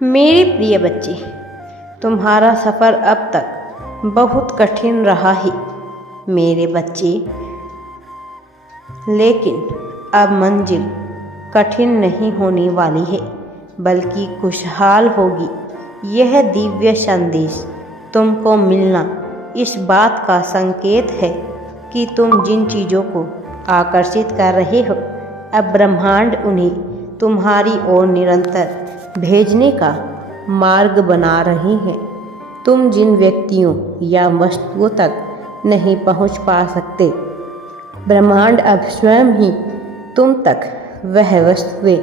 मेरे प्रिय बच्चे, तुम्हारा सफ़र अब तक बहुत कठिन रहा है मेरे बच्चे, लेकिन अब मंजिल कठिन नहीं होने वाली है बल्कि खुशहाल होगी। यह दिव्य संदेश तुमको मिलना इस बात का संकेत है कि तुम जिन चीज़ों को आकर्षित कर रहे हो, अब ब्रह्मांड उन्हें तुम्हारी ओर निरंतर भेजने का मार्ग बना रही है। तुम जिन व्यक्तियों या वस्तुओं तक नहीं पहुंच पा सकते, ब्रह्मांड अब स्वयं ही तुम तक वह वस्तुएं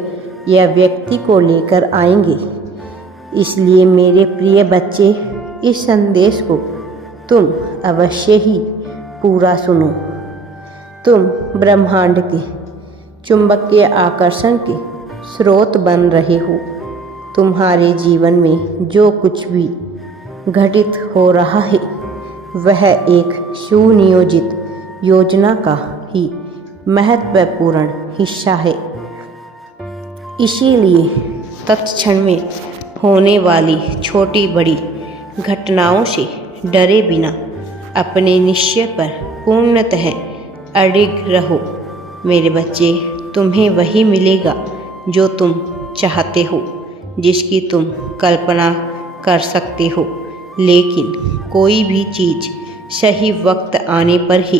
या व्यक्ति को लेकर आएंगे। इसलिए मेरे प्रिय बच्चे, इस संदेश को तुम अवश्य ही पूरा सुनो। तुम ब्रह्मांड के चुंबकीय आकर्षण के स्रोत बन रहे हो। तुम्हारे जीवन में जो कुछ भी घटित हो रहा है वह एक सुनियोजित योजना का ही महत्वपूर्ण हिस्सा है। इसीलिए तत्क्षण में होने वाली छोटी बड़ी घटनाओं से डरे बिना अपने निश्चय पर पूर्णतः अडिग रहो। मेरे बच्चे, तुम्हें वही मिलेगा जो तुम चाहते हो, जिसकी तुम कल्पना कर सकते हो। लेकिन कोई भी चीज़ सही वक्त आने पर ही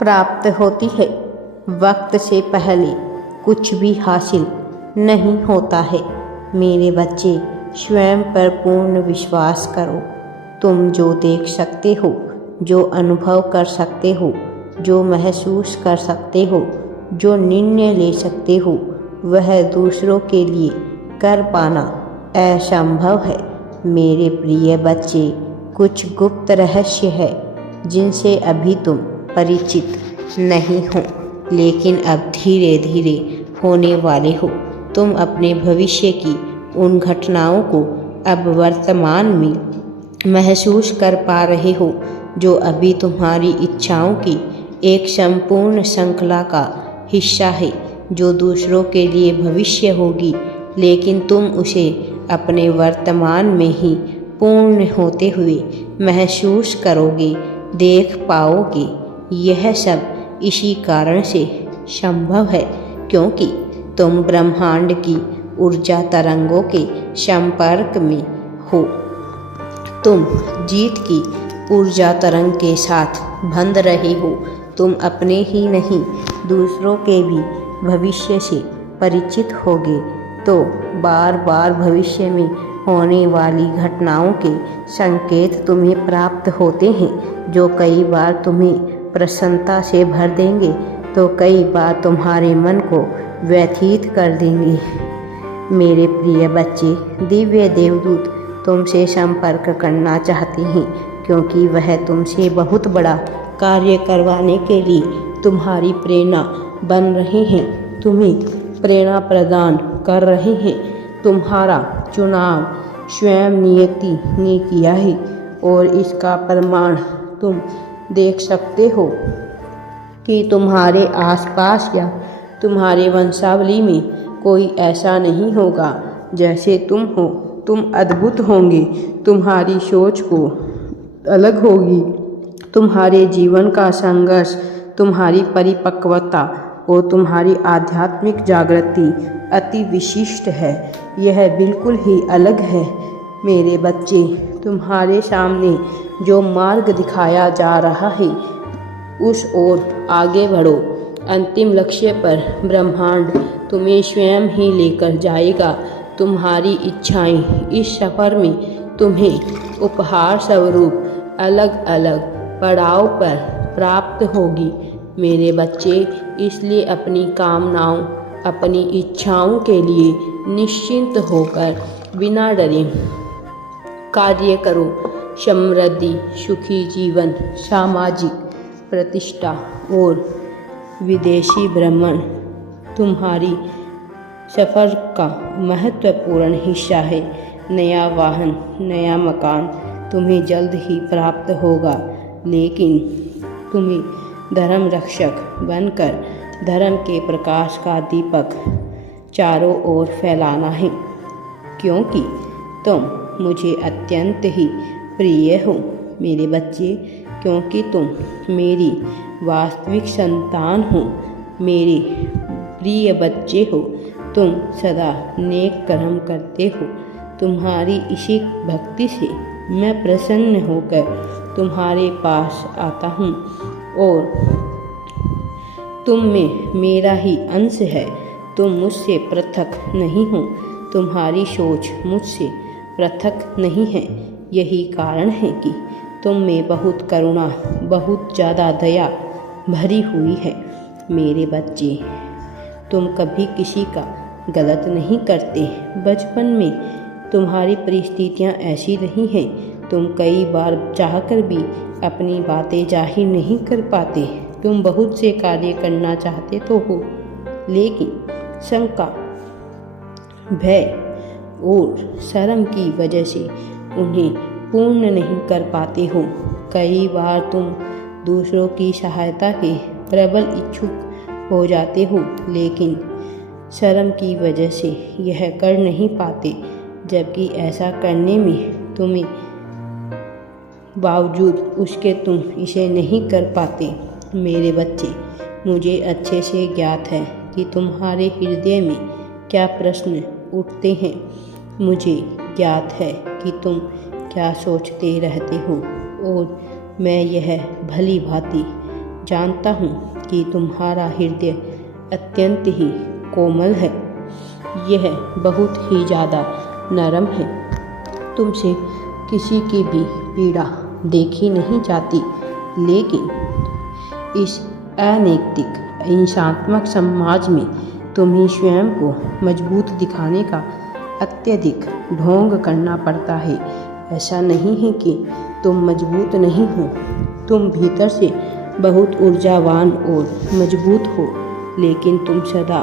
प्राप्त होती है। वक्त से पहले कुछ भी हासिल नहीं होता है। मेरे बच्चे, स्वयं पर पूर्ण विश्वास करो। तुम जो देख सकते हो, जो अनुभव कर सकते हो, जो महसूस कर सकते हो, जो निर्णय ले सकते हो, वह दूसरों के लिए कर पाना असंभव है। मेरे प्रिय बच्चे, कुछ गुप्त रहस्य है जिनसे अभी तुम परिचित नहीं हो, लेकिन अब धीरे धीरे होने वाले हो। तुम अपने भविष्य की उन घटनाओं को अब वर्तमान में महसूस कर पा रहे हो, जो अभी तुम्हारी इच्छाओं की एक संपूर्ण श्रृंखला का हिस्सा है, जो दूसरों के लिए भविष्य होगी, लेकिन तुम उसे अपने वर्तमान में ही पूर्ण होते हुए महसूस करोगे, देख पाओगे। यह सब इसी कारण से संभव है क्योंकि तुम ब्रह्मांड की ऊर्जा तरंगों के संपर्क में हो। तुम जीत की ऊर्जा तरंग के साथ बंध रहे हो। तुम अपने ही नहीं, दूसरों के भी भविष्य से परिचित होगे, तो बार बार भविष्य में होने वाली घटनाओं के संकेत तुम्हें प्राप्त होते हैं, जो कई बार तुम्हें प्रसन्नता से भर देंगे, तो कई बार तुम्हारे मन को व्यथित कर देंगे। मेरे प्रिय बच्चे, दिव्य देवदूत तुमसे संपर्क करना चाहते हैं क्योंकि वह तुमसे बहुत बड़ा कार्य करवाने के लिए तुम्हारी प्रेरणा बन रहे हैं, तुम्हें प्रेरणा प्रदान कर रहे हैं। तुम्हारा चुनाव स्वयं नियति ने किया है और इसका प्रमाण तुम देख सकते हो कि तुम्हारे आसपास या तुम्हारे वंशावली में कोई ऐसा नहीं होगा जैसे तुम हो। तुम अद्भुत होंगे, तुम्हारी सोच को अलग होगी, तुम्हारे जीवन का संघर्ष, तुम्हारी परिपक्वता और तुम्हारी आध्यात्मिक जागृति अति विशिष्ट है। यह बिल्कुल ही अलग है। मेरे बच्चे, तुम्हारे सामने जो मार्ग दिखाया जा रहा है उस ओर आगे बढ़ो। अंतिम लक्ष्य पर ब्रह्मांड तुम्हें स्वयं ही लेकर जाएगा। तुम्हारी इच्छाएं इस सफ़र में तुम्हें उपहार स्वरूप अलग अलग पड़ाव पर प्राप्त होगी। मेरे बच्चे, इसलिए अपनी कामनाओं, अपनी इच्छाओं के लिए निश्चिंत होकर बिना डरे कार्य करो। समृद्धि, सुखी जीवन, सामाजिक प्रतिष्ठा और विदेशी भ्रमण तुम्हारी सफ़र का महत्वपूर्ण हिस्सा है। नया वाहन, नया मकान तुम्हें जल्द ही प्राप्त होगा, लेकिन तुम्हें धर्म रक्षक बनकर धर्म के प्रकाश का दीपक चारों ओर फैलाना है। क्योंकि तुम मुझे अत्यंत ही प्रिय हो मेरे बच्चे, क्योंकि तुम मेरी वास्तविक संतान हो, मेरे प्रिय बच्चे हो। तुम सदा नेक कर्म करते हो। तुम्हारी इसी भक्ति से मैं प्रसन्न होकर तुम्हारे पास आता हूँ और तुम में मेरा ही अंश है। तुम मुझसे पृथक नहीं हो, तुम्हारी सोच मुझसे पृथक नहीं है। यही कारण है कि तुम में बहुत करुणा, बहुत ज़्यादा दया भरी हुई है मेरे बच्चे। तुम कभी किसी का गलत नहीं करते। बचपन में तुम्हारी परिस्थितियाँ ऐसी रही हैं, तुम कई बार चाहकर भी अपनी बातें जाहिर नहीं कर पाते। तुम बहुत से कार्य करना चाहते तो हो, लेकिन शंका, भय और शर्म की वजह से उन्हें पूर्ण नहीं कर पाते हो। कई बार तुम दूसरों की सहायता के प्रबल इच्छुक हो जाते हो, लेकिन शर्म की वजह से यह कर नहीं पाते, जबकि ऐसा करने में तुम्हें बावजूद उसके तुम इसे नहीं कर पाते मेरे बच्चे। मुझे अच्छे से ज्ञात है कि तुम्हारे हृदय में क्या प्रश्न उठते हैं। मुझे ज्ञात है कि तुम क्या सोचते रहते हो और मैं यह भली भांति जानता हूँ कि तुम्हारा हृदय अत्यंत ही कोमल है। यह बहुत ही ज़्यादा नरम है। तुमसे किसी की भी पीड़ा देखी नहीं जाती, लेकिन इस अनैतिक हिंसात्मक समाज में तुम्हें स्वयं को मजबूत दिखाने का अत्यधिक ढोंग करना पड़ता है। ऐसा नहीं है कि तुम मजबूत नहीं हो, तुम भीतर से बहुत ऊर्जावान और मजबूत हो, लेकिन तुम सदा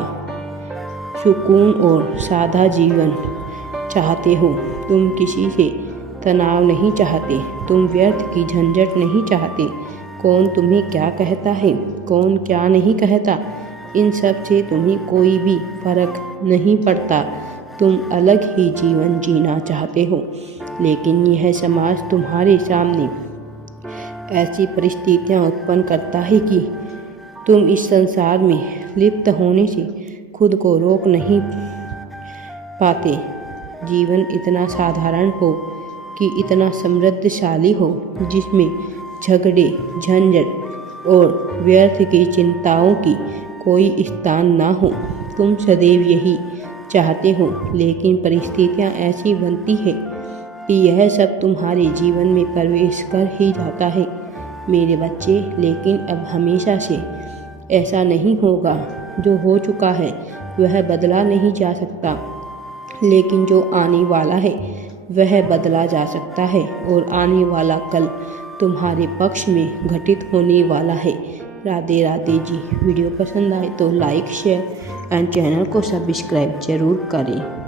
सुकून और सादा जीवन चाहते हो। तुम किसी से तनाव नहीं चाहते, तुम व्यर्थ की झंझट नहीं चाहते। कौन तुम्हें क्या कहता है, कौन क्या नहीं कहता, इन सब से तुम्हें कोई भी फर्क नहीं पड़ता। तुम अलग ही जीवन जीना चाहते हो, लेकिन यह समाज तुम्हारे सामने ऐसी परिस्थितियाँ उत्पन्न करता है कि तुम इस संसार में लिप्त होने से खुद को रोक नहीं पाते। जीवन इतना साधारण हो कि इतना समृद्धशाली हो, जिसमें झगड़े, झंझट और व्यर्थ की चिंताओं की कोई स्थान ना हो। तुम सदैव यही चाहते हो, लेकिन परिस्थितियाँ ऐसी बनती है कि यह सब तुम्हारे जीवन में प्रवेश कर ही जाता है मेरे बच्चे। लेकिन अब हमेशा से ऐसा नहीं होगा। जो हो चुका है वह बदला नहीं जा सकता, लेकिन जो आने वाला है वह बदला जा सकता है, और आने वाला कल तुम्हारे पक्ष में घटित होने वाला है। राधे राधे जी। वीडियो पसंद आए तो लाइक, शेयर एंड चैनल को सब्सक्राइब जरूर करें।